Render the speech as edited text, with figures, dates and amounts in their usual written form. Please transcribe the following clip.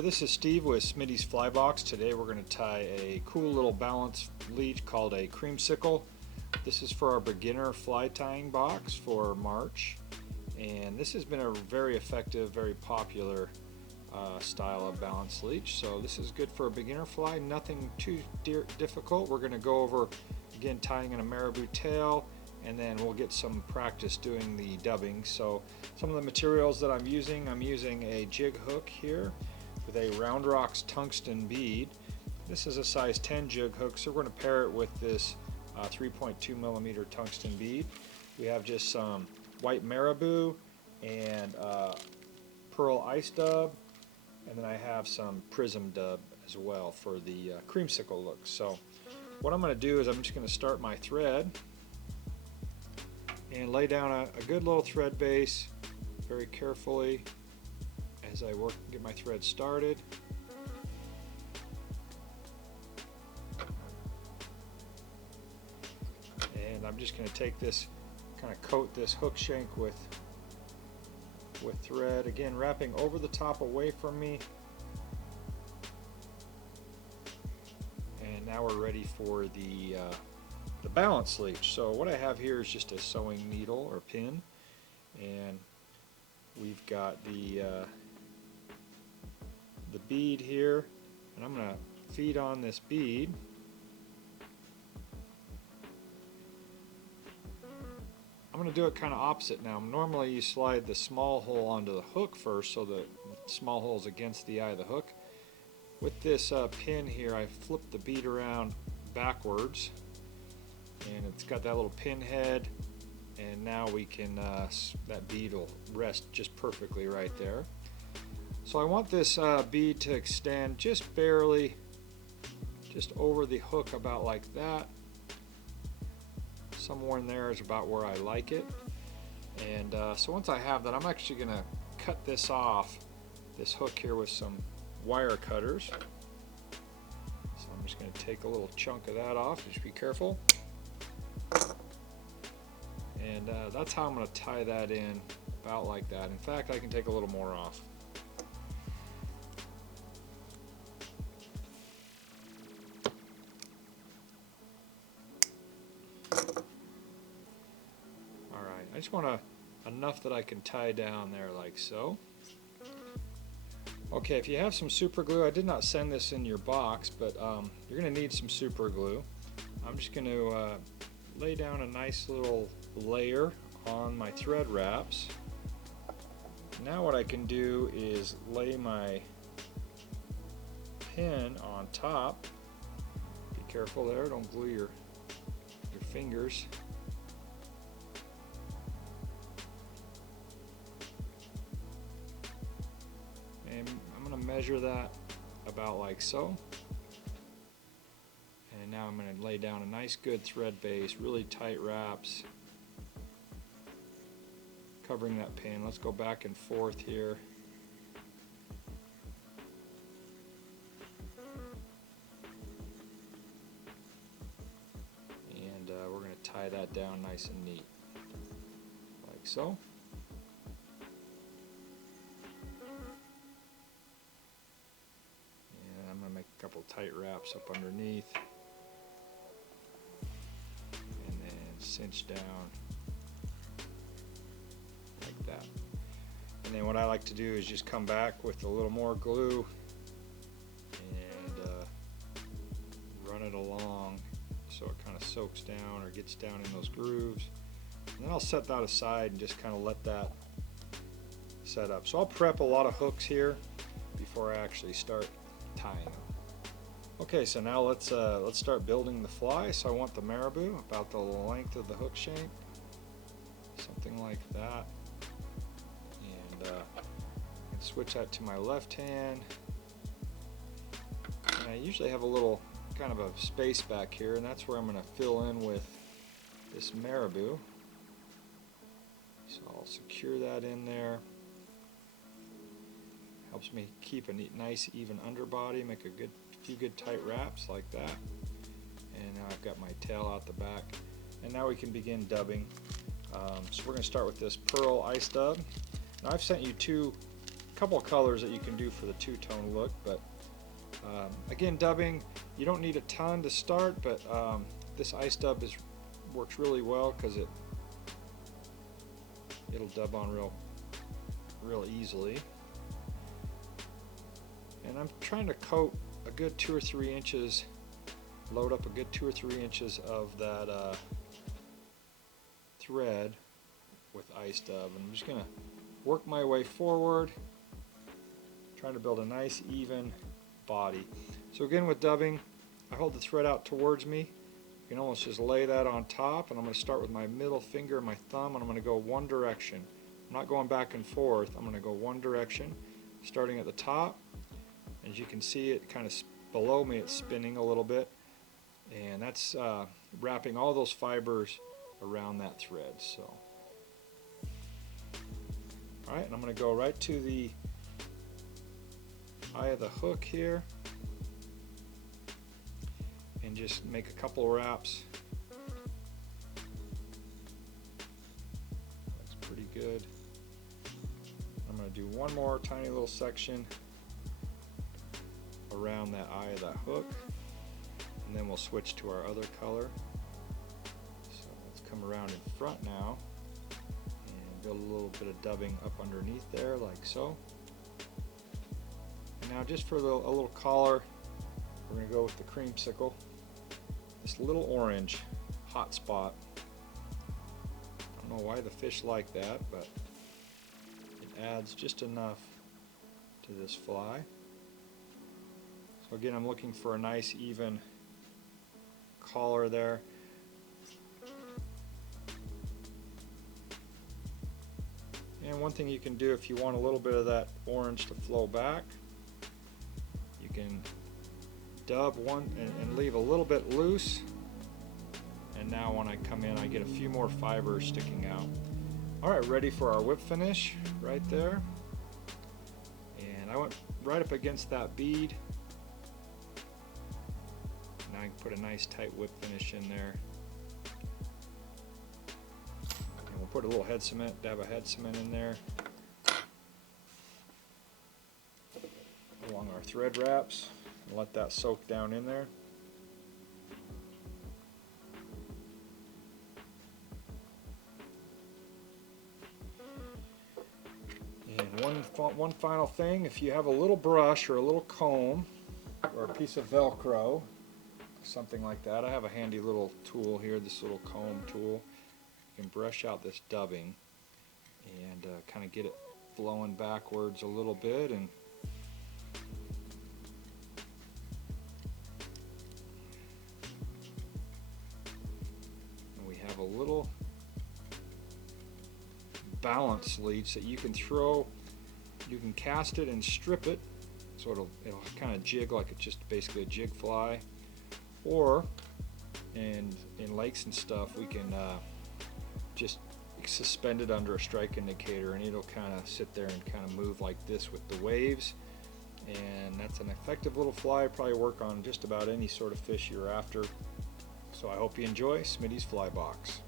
there, this is Steve with Smitty's Fly Box. Today we're going to tie a cool little balanced leech called a creamsicle. This is for our beginner fly tying box for March, and this has been a very effective, very popular style of balanced leech. So this is good for a beginner fly, nothing too difficult. We're going to go over again tying in a marabou tail, and then we'll get some practice doing the dubbing. So some of the materials that I'm using a jig hook here with a Round Rocks tungsten bead. This is a size 10 jig hook, so we're going to pair it with this 3.2 millimeter tungsten bead. We have just some white marabou and pearl ice dub, and then I have some prism dub as well for the creamsicle look. So what I'm going to do is I'm just going to start my thread and lay down a good little thread base very carefully as I get my thread started. And I'm just going to take this, kind of coat this hook shank with thread, again wrapping over the top away from me. And now we're ready for the balanced leech. So what I have here is just a sewing needle or pin, and we've got the bead here, and I'm going to feed on this bead. I'm going to do it kind of opposite now. Normally you slide the small hole onto the hook first, so the small hole is against the eye of the hook. With this pin here, I flip the bead around backwards, and it's got that little pin head, and now we can that bead will rest just perfectly right there. So I want this bead to extend just barely, just over the hook, about like that. Somewhere in there is about where I like it. And so once I have that, I'm actually going to cut this off, this hook here, with some wire cutters. So I'm just going to take a little chunk of that off. Just be careful. And that's how I'm going to tie that in, about like that. In fact, I can take a little more off. Alright, I just want enough that I can tie down there like so. Okay, if you have some super glue, I did not send this in your box, but you're going to need some super glue. I'm just going to lay down a nice little layer on my thread wraps. Now what I can do is lay my pin on top. Be careful there, don't glue your fingers. And I'm going to measure that about like so. And now I'm going to lay down a nice good thread base, really tight wraps, covering that pin. Let's go back and forth here. And we're going to tie that down nice and neat, like so. And I'm going to make a couple tight wraps up underneath, and then cinch down like that. And then what I like to do is just come back with a little more glue and run it along so it kind of soaks down or gets down in those grooves. And then I'll set that aside and just kind of let that set up. So I'll prep a lot of hooks here before I actually start tying them. Okay, so now let's start building the fly. So I want the marabou about the length of the hook shank, something like that. And I can switch that to my left hand. And I usually have a little kind of a space back here, and that's where I'm going to fill in with this marabou. So I'll secure that in there. Helps me keep a nice even underbody, make a few good tight wraps like that. And now I've got my tail out the back. And now we can begin dubbing. So we're going to start with this pearl ice dub. Now I've sent you two couple of colors that you can do for the two-tone look, but again, dubbing, you don't need a ton to start, but this ice dub works really well because it'll dub on real easily. And I'm trying to coat a good 2 or 3 inches, load up a good 2 or 3 inches of that thread with ice dub, and I'm just gonna work my way forward, trying to build a nice even body. So again, with dubbing, I hold the thread out towards me. You can almost just lay that on top, and I'm going to start with my middle finger and my thumb, and I'm going to go one direction. I'm not going back and forth. I'm going to go one direction, starting at the top. As you can see, it kind of below me, it's spinning a little bit, and that's wrapping all those fibers around that thread. So, all right, and I'm going to go right to the eye of the hook here and just make a couple wraps. That's pretty good. I'm going to do one more tiny little section around that eye of that hook, and then we'll switch to our other color. So let's come around in front now and build a little bit of dubbing up underneath there, like so. And now just for a little collar, we're going to go with the creamsicle. This little orange hot spot. I don't know why the fish like that, but it adds just enough to this fly. So again, I'm looking for a nice even collar there. And one thing you can do if you want a little bit of that orange to flow back, you can dub one and leave a little bit loose, and now when I come in I get a few more fibers sticking out. Alright, ready for our whip finish right there, and I went right up against that bead. Now I can put a nice tight whip finish in there, and we'll put a little head cement, dab a head cement in there along our thread wraps. And let that soak down in there. And one final thing, if you have a little brush or a little comb or a piece of Velcro, something like that, I have a handy little tool here, this little comb tool. You can brush out this dubbing and kind of get it flowing backwards a little bit, and a little balanced leech that you can throw. You can cast it and strip it, so it'll kind of jig like it's just basically a jig fly. Or in lakes and stuff, we can just suspend it under a strike indicator, and it'll kind of sit there and kind of move like this with the waves. And that's an effective little fly. Probably work on just about any sort of fish you're after. So I hope you enjoy Smitty's Fly Box.